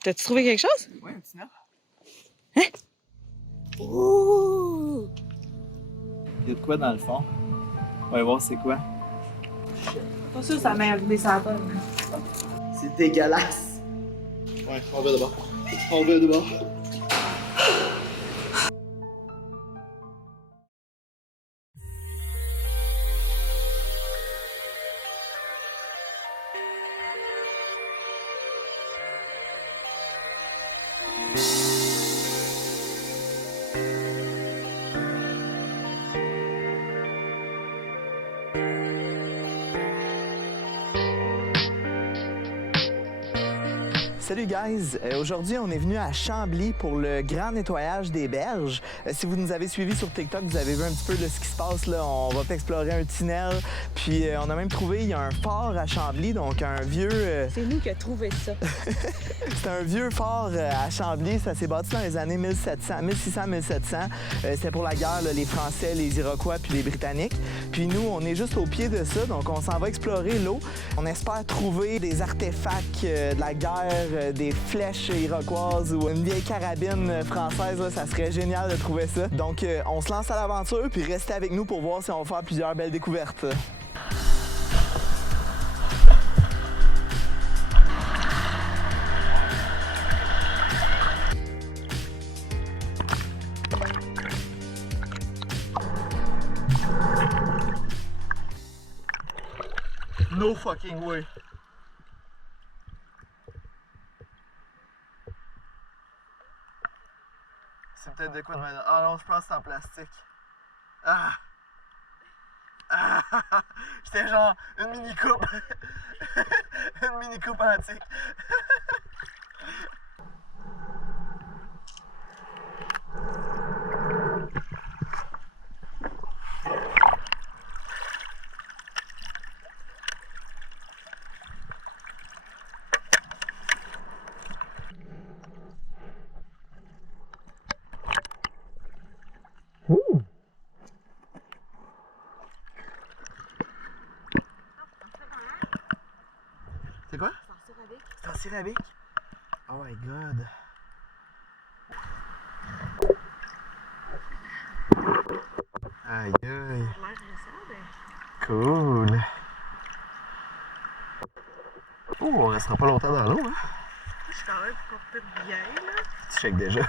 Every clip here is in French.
T'as-tu trouvé quelque chose? Ouais, un petit nerf. Hein? Ouh! Il y a de quoi dans le fond? On va voir c'est quoi. Pas sûr que ça m'a arrivé ça à C'est dégueulasse. Ouais, on va de bord. On va de bord. Salut guys! Aujourd'hui, on est venu à Chambly pour le grand nettoyage des berges. Si vous nous avez suivis sur TikTok, vous avez vu un petit peu de ce qui se passe là. On va explorer un tunnel. Puis on a même trouvé, il y a un phare à Chambly, donc un vieux... C'est nous qui avons trouvé ça. C'est un vieux phare à Chambly. Ça s'est bâti dans les années 1600-1700. C'était pour la guerre, là, les Français, les Iroquois puis les Britanniques. Puis nous, on est juste au pied de ça, donc on s'en va explorer l'eau. On espère trouver des artefacts de la guerre, des flèches iroquoises ou une vieille carabine française. Là, ça serait génial de trouver ça. Donc on se lance à l'aventure, puis restez avec nous pour voir si on va faire plusieurs belles découvertes. No fucking way. C'est peut-être de quoi de mal. Ah non, je pense que c'est en plastique. Ah! Ah! J'étais genre une mini-coupe. Une mini-coupe antique. Ouh! C'est quoi? C'est en céramique. Oh my god. Aïe aïe. Cool. Oh, on restera pas longtemps dans l'eau, hein? Je suis quand même portée de bien, là. Tu checkes déjà.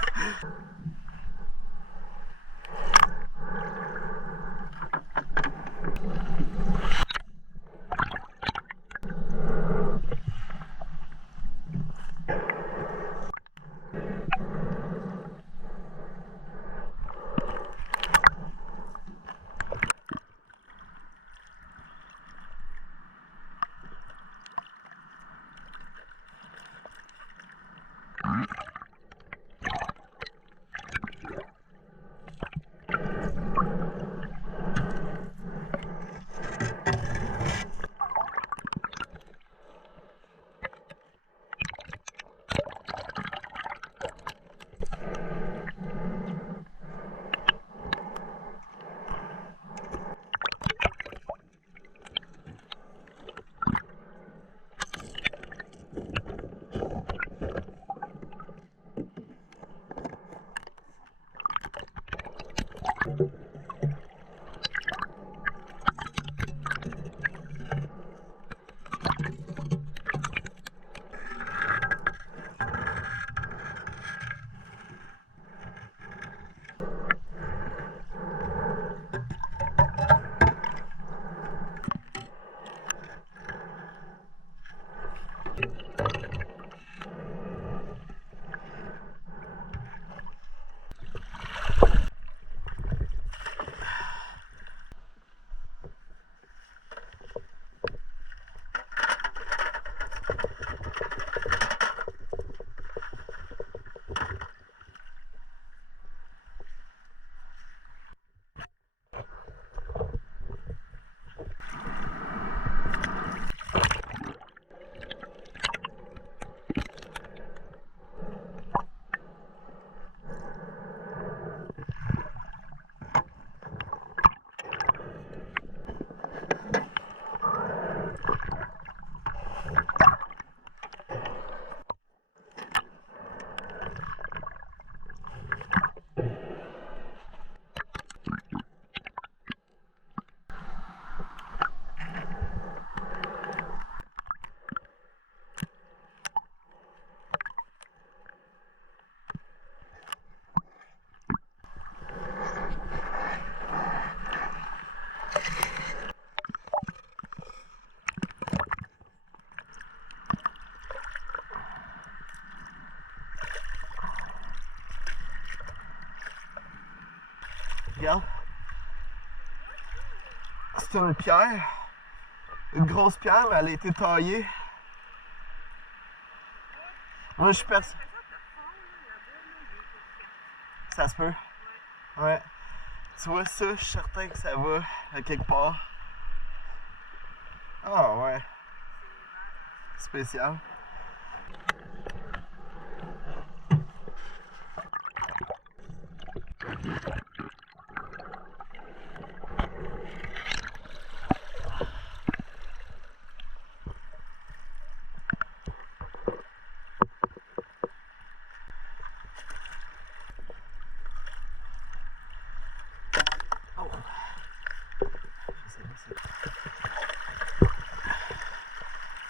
Regarde. C'est une pierre. Une grosse pierre, mais elle a été taillée. Moi, je suis persuadé. Ça se peut. Ouais. Tu vois ça, je suis certain que ça va à quelque part. Ah ouais. Spécial.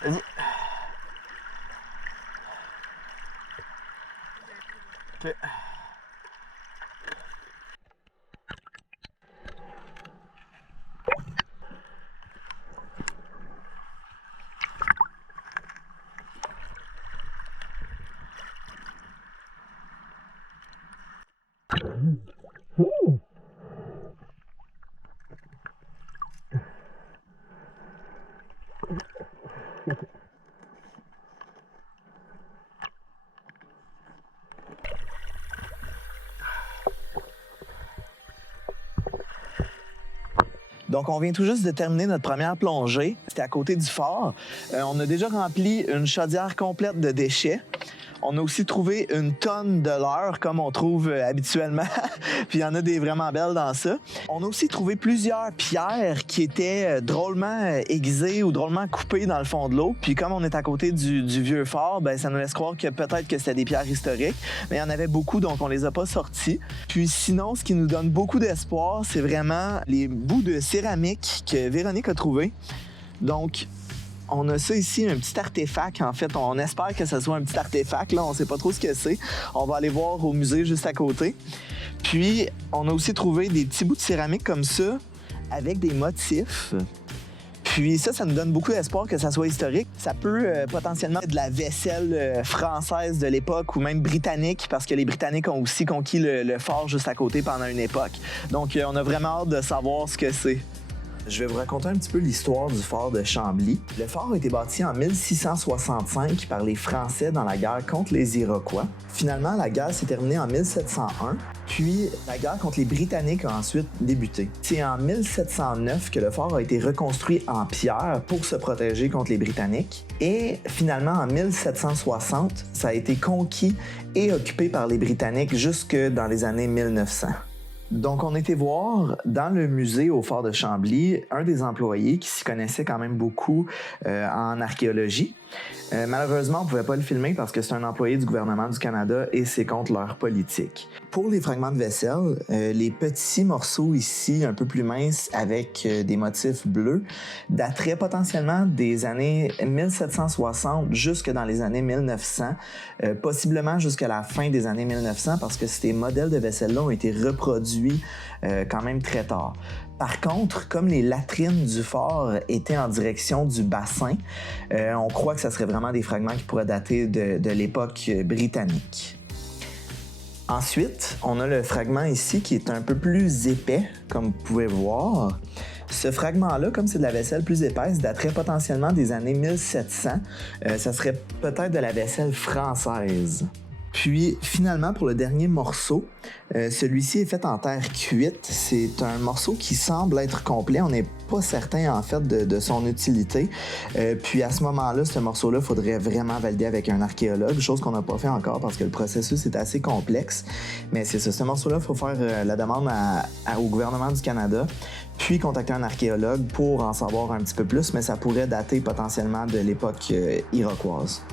Vas-y. OK. Donc, on vient tout juste de terminer notre première plongée. C'était à côté du fort. On a déjà rempli une chaudière complète de déchets. On a aussi trouvé une tonne de leurre, comme on trouve habituellement. Puis il y en a des vraiment belles dans ça. On a aussi trouvé plusieurs pierres qui étaient drôlement aiguisées ou drôlement coupées dans le fond de l'eau. Puis comme on est à côté du vieux fort, ben ça nous laisse croire que peut-être que c'était des pierres historiques. Mais il y en avait beaucoup, donc on les a pas sorties. Puis sinon, ce qui nous donne beaucoup d'espoir, c'est vraiment les bouts de céramique que Véronique a trouvés. Donc, on a ça ici, un petit artefact. En fait, on espère que ce soit un petit artefact. Là, on sait pas trop ce que c'est. On va aller voir au musée juste à côté. Puis, on a aussi trouvé des petits bouts de céramique comme ça, avec des motifs. Puis ça nous donne beaucoup d'espoir que ça soit historique. Ça peut potentiellement être de la vaisselle française de l'époque ou même britannique, parce que les Britanniques ont aussi conquis le fort juste à côté pendant une époque. Donc, on a vraiment hâte de savoir ce que c'est. Je vais vous raconter un petit peu l'histoire du fort de Chambly. Le fort a été bâti en 1665 par les Français dans la guerre contre les Iroquois. Finalement, la guerre s'est terminée en 1701, puis la guerre contre les Britanniques a ensuite débuté. C'est en 1709 que le fort a été reconstruit en pierre pour se protéger contre les Britanniques. Et finalement, en 1760, ça a été conquis et occupé par les Britanniques jusque dans les années 1900. Donc, on était voir dans le musée au fort de Chambly un des employés qui s'y connaissait quand même beaucoup en archéologie. Malheureusement, on ne pouvait pas le filmer parce que c'est un employé du gouvernement du Canada et c'est contre leur politique. Pour les fragments de vaisselle, les petits morceaux ici, un peu plus minces, avec des motifs bleus, dateraient potentiellement des années 1760 jusque dans les années 1900, possiblement jusqu'à la fin des années 1900 parce que ces modèles de vaisselle-là ont été reproduits quand même très tard. Par contre, comme les latrines du fort étaient en direction du bassin, on croit que ça serait vraiment des fragments qui pourraient dater de l'époque britannique. Ensuite, on a le fragment ici qui est un peu plus épais, comme vous pouvez voir. Ce fragment-là, comme c'est de la vaisselle plus épaisse, daterait potentiellement des années 1700. Ça serait peut-être de la vaisselle française. Puis, finalement, pour le dernier morceau, celui-ci est fait en terre cuite. C'est un morceau qui semble être complet. On n'est pas certain, en fait, de son utilité. Puis, à ce moment-là, ce morceau-là, il faudrait vraiment valider avec un archéologue, chose qu'on n'a pas fait encore parce que le processus est assez complexe. Mais c'est ça, ce morceau-là, il faut faire la demande au gouvernement du Canada, puis contacter un archéologue pour en savoir un petit peu plus, mais ça pourrait dater potentiellement de l'époque iroquoise.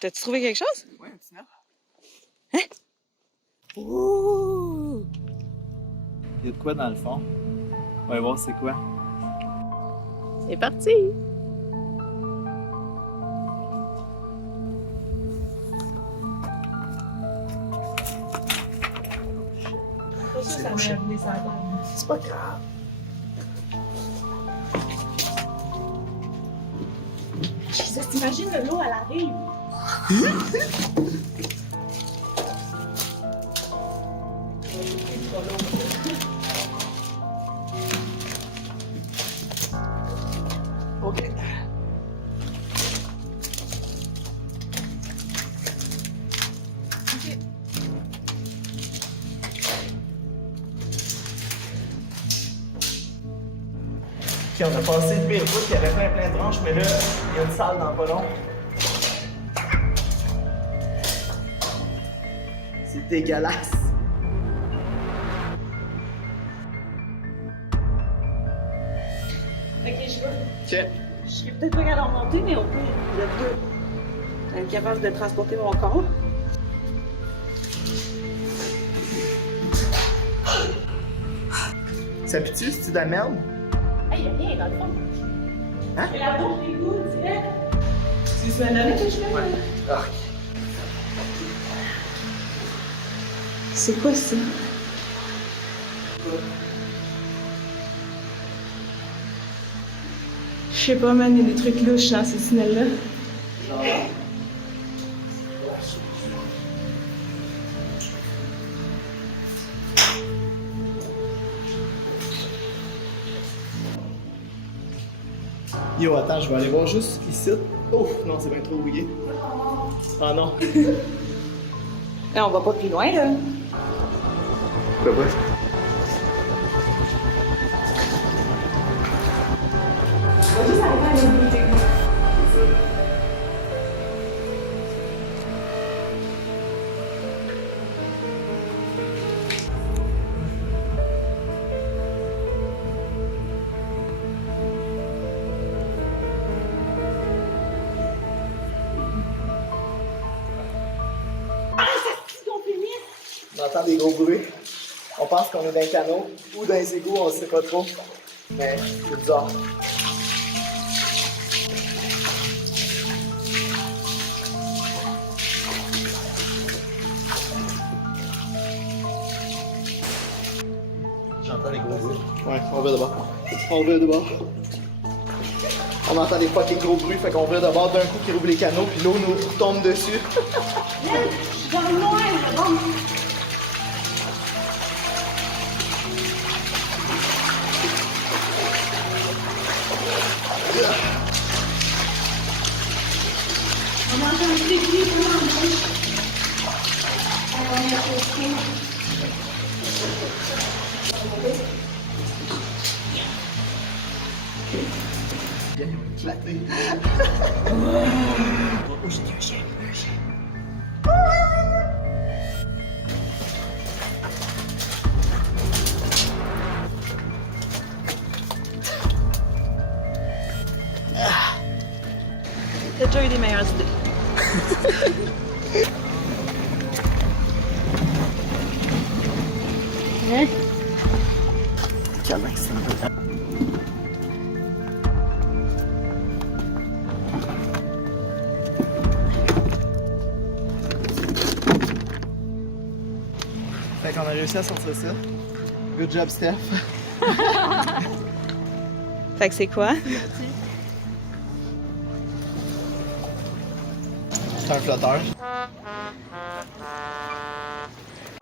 T'as-tu trouvé quelque chose? Oui, un petit nerf. Hein? Ouh! Il y a de quoi dans le fond? On va voir c'est quoi. C'est parti! Ça, ça m'est arrivé sur la table. C'est pas grave. Jesus, t'imagines le lot, elle arrive. OK. OK, on a passé le pire bout, il y avait plein de branches, mais là, il y a une salle dans pas long. C'est dégueulasse. Ok, je veux. OK. Je serais peut-être pas capable d'en monter, mais au pire, le deux. T'es capable de transporter mon corps. Ça pue-tu, c'est-tu de la merde? Hey, y'a rien dans le fond. Hein? C'est la douche, les goûts, direct. C'est une année que je fais? Ouais. Ah. C'est quoi ça? Je sais pas, man, il y a des trucs louches dans ces tunnels-là. Yo, attends, je vais aller voir juste ici. Oh, non, c'est bien trop rouillé. Ah non. Là, on va pas plus loin, là. Pourquoi pas? On va juste arriver à une boutique. On entend des gros bruits. On pense qu'on est dans un canot ou dans les égouts, on sait pas trop. Mais c'est bizarre. J'entends les gros bruits. Ouais, on va de bord. On va de bord. On entend des fucking gros bruits, fait qu'on va de bord d'un coup qui rouvre les canaux, puis l'eau nous tombe dessus. Je suis dans le noir, là, bon. On entend des cris vraiment bouche. On est à côté. Bien éclaté. Oh, j'ai un chien. T'as déjà eu des meilleures idées. Hein? Calme, c'est un peu. Fait qu'on a réussi à sortir ça. Good job, Steph. Fait que c'est quoi? C'est un flotteur.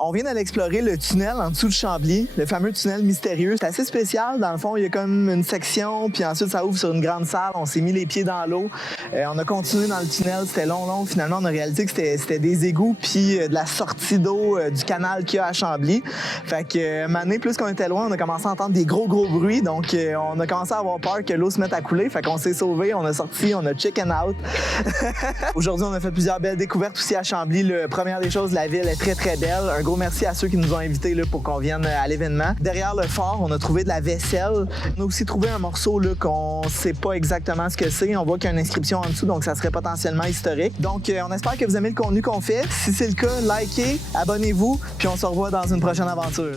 On vient d'aller explorer le tunnel en dessous de Chambly, le fameux tunnel mystérieux. C'est assez spécial. Dans le fond, il y a comme une section, puis ensuite, ça ouvre sur une grande salle. On s'est mis les pieds dans l'eau. On a continué dans le tunnel. C'était long. Finalement, on a réalisé que c'était des égouts, puis de la sortie d'eau du canal qu'il y a à Chambly. Fait que, un année, plus qu'on était loin, on a commencé à entendre des gros bruits. Donc, on a commencé à avoir peur que l'eau se mette à couler. Fait qu'on s'est sauvés, on a sorti, on a chicken out. Aujourd'hui, on a fait plusieurs belles découvertes aussi à Chambly. La première des choses, la ville est très, très belle. Un gros merci à ceux qui nous ont invités là, pour qu'on vienne à l'événement. Derrière le fort, on a trouvé de la vaisselle. On a aussi trouvé un morceau là, qu'on sait pas exactement ce que c'est. On voit qu'il y a une inscription en dessous, donc ça serait potentiellement historique. Donc, on espère que vous aimez le contenu qu'on fait. Si c'est le cas, likez, abonnez-vous, puis on se revoit dans une prochaine aventure.